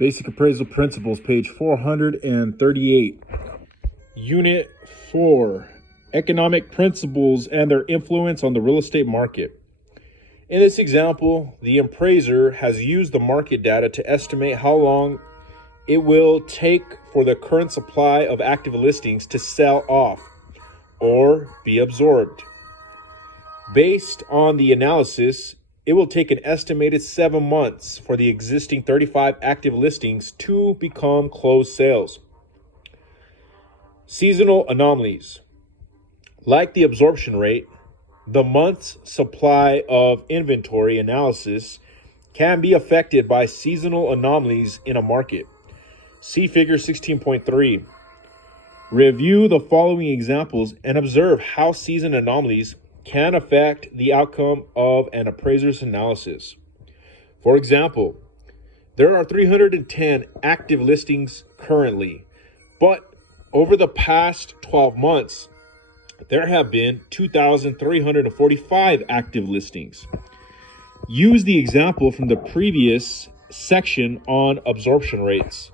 Basic Appraisal Principles, page 438. Unit 4, Economic Principles and their influence on the real estate market. In this example, the appraiser has used the market data to estimate how long it will take for the current supply of active listings to sell off or be absorbed. Based on the analysis, it will take an estimated 7 months for the existing 35 active listings to become closed sales. Seasonal anomalies. Like the absorption rate, the month's supply of inventory analysis can be affected by seasonal anomalies in a market. See Figure 16.3. Review the following examples and observe how season anomalies can affect the outcome of an appraiser's analysis. For example, there are 310 active listings currently, but over the past 12 months, there have been 2,345 active listings. Use the example from the previous section on absorption rates,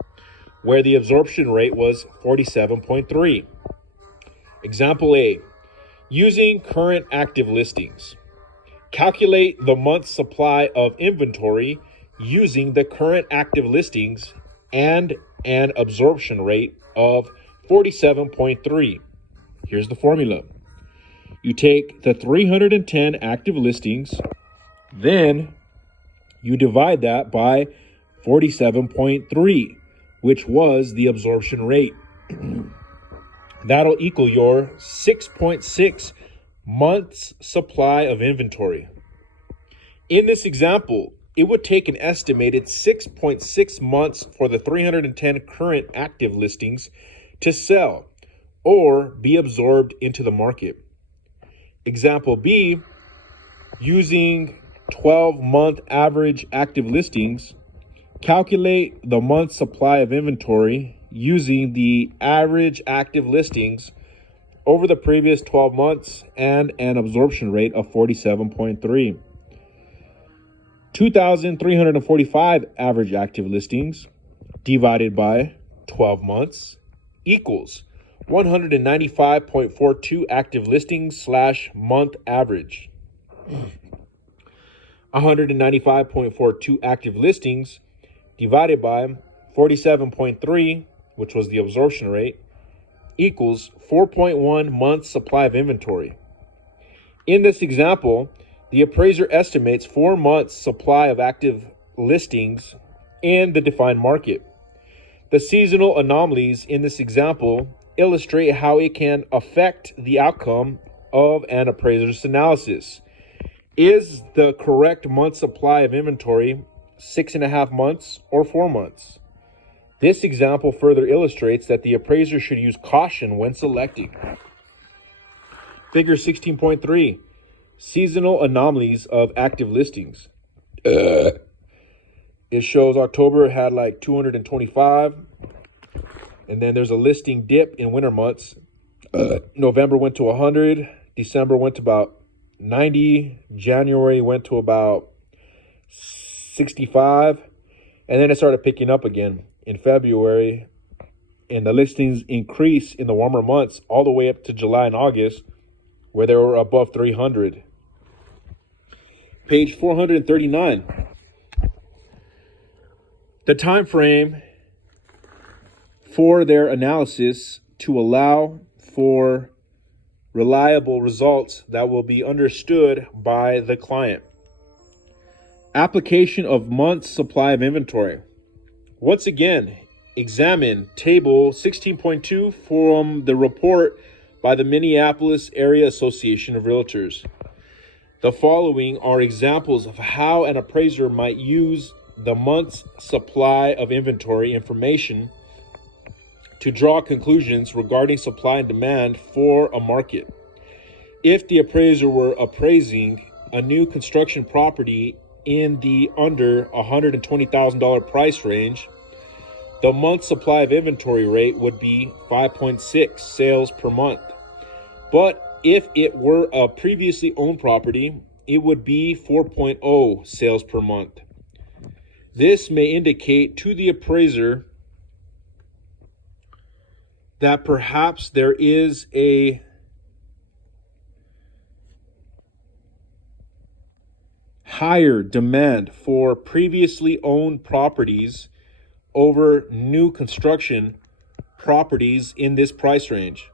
where the absorption rate was 47.3. Example A. Using current active listings. Calculate the month's supply of inventory using the current active listings and an absorption rate of 47.3. Here's the formula. You take the 310 active listings, then you divide that by 47.3, which was the absorption rate. That'll equal your 6.6 months supply of inventory. In this example, it would take an estimated 6.6 months for the 310 current active listings to sell or be absorbed into the market. Example B, using 12-month average active listings, calculate the month's supply of inventory using the average active listings over the previous 12 months and an absorption rate of 47.3. 2,345 average active listings divided by 12 months equals 195.42 active listings / month average. 195.42 active listings divided by 47.3, which was the absorption rate, equals 4.1 months supply of inventory. In this example, the appraiser estimates 4 months supply of active listings in the defined market. The seasonal anomalies in this example illustrate how it can affect the outcome of an appraiser's analysis. Is the correct month supply of inventory 6.5 months or 4 months? This example further illustrates that the appraiser should use caution when selecting. Figure 16.3, seasonal anomalies of active listings. It shows October had like 225, and then there's a listing dip in winter months. November went to 100, December went to about 90, January went to about 65, and then it started picking up again in February, and the listings increase in the warmer months all the way up to July and August, where they were above 300. Page 439. The time frame for their analysis to allow for reliable results that will be understood by the client. Application of months supply of inventory. Once again, examine table 16.2 from the report by the Minneapolis Area Association of Realtors. The following are examples of how an appraiser might use the month's supply of inventory information to draw conclusions regarding supply and demand for a market. If the appraiser were appraising a new construction property in the under $120,000 price range, the month supply of inventory rate would be 5.6 sales per month. But if it were a previously owned property, it would be 4.0 sales per month. This may indicate to the appraiser that perhaps there is a higher demand for previously owned properties over new construction properties in this price range.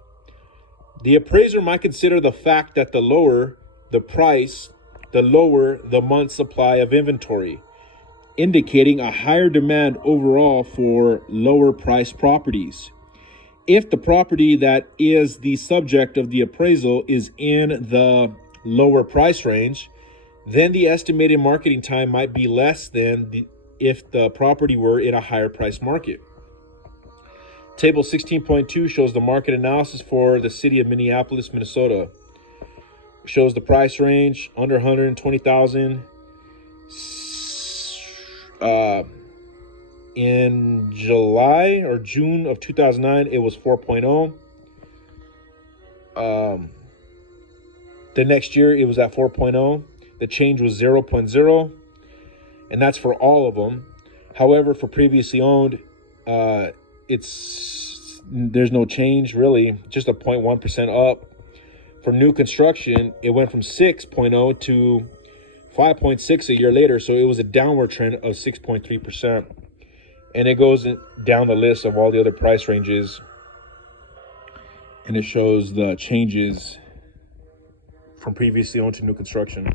The appraiser might consider the fact that the lower the price, the lower the month's supply of inventory, indicating a higher demand overall for lower priced properties. If the property that is the subject of the appraisal is in the lower price range, then the estimated marketing time might be less than if the property were in a higher price market. Table 16.2 shows the market analysis for the city of Minneapolis, Minnesota. It shows the price range under 120,000. In July or June of 2009, it was 4.0. The next year, it was at 4.0. The change was 0.0, and that's for all of them. However, for previously owned, there's no change really, just a 0.1% up. For new construction, it went from 6.0 to 5.6 a year later, so it was a downward trend of 6.3%. And it goes down the list of all the other price ranges, and it shows the changes from previously owned to new construction.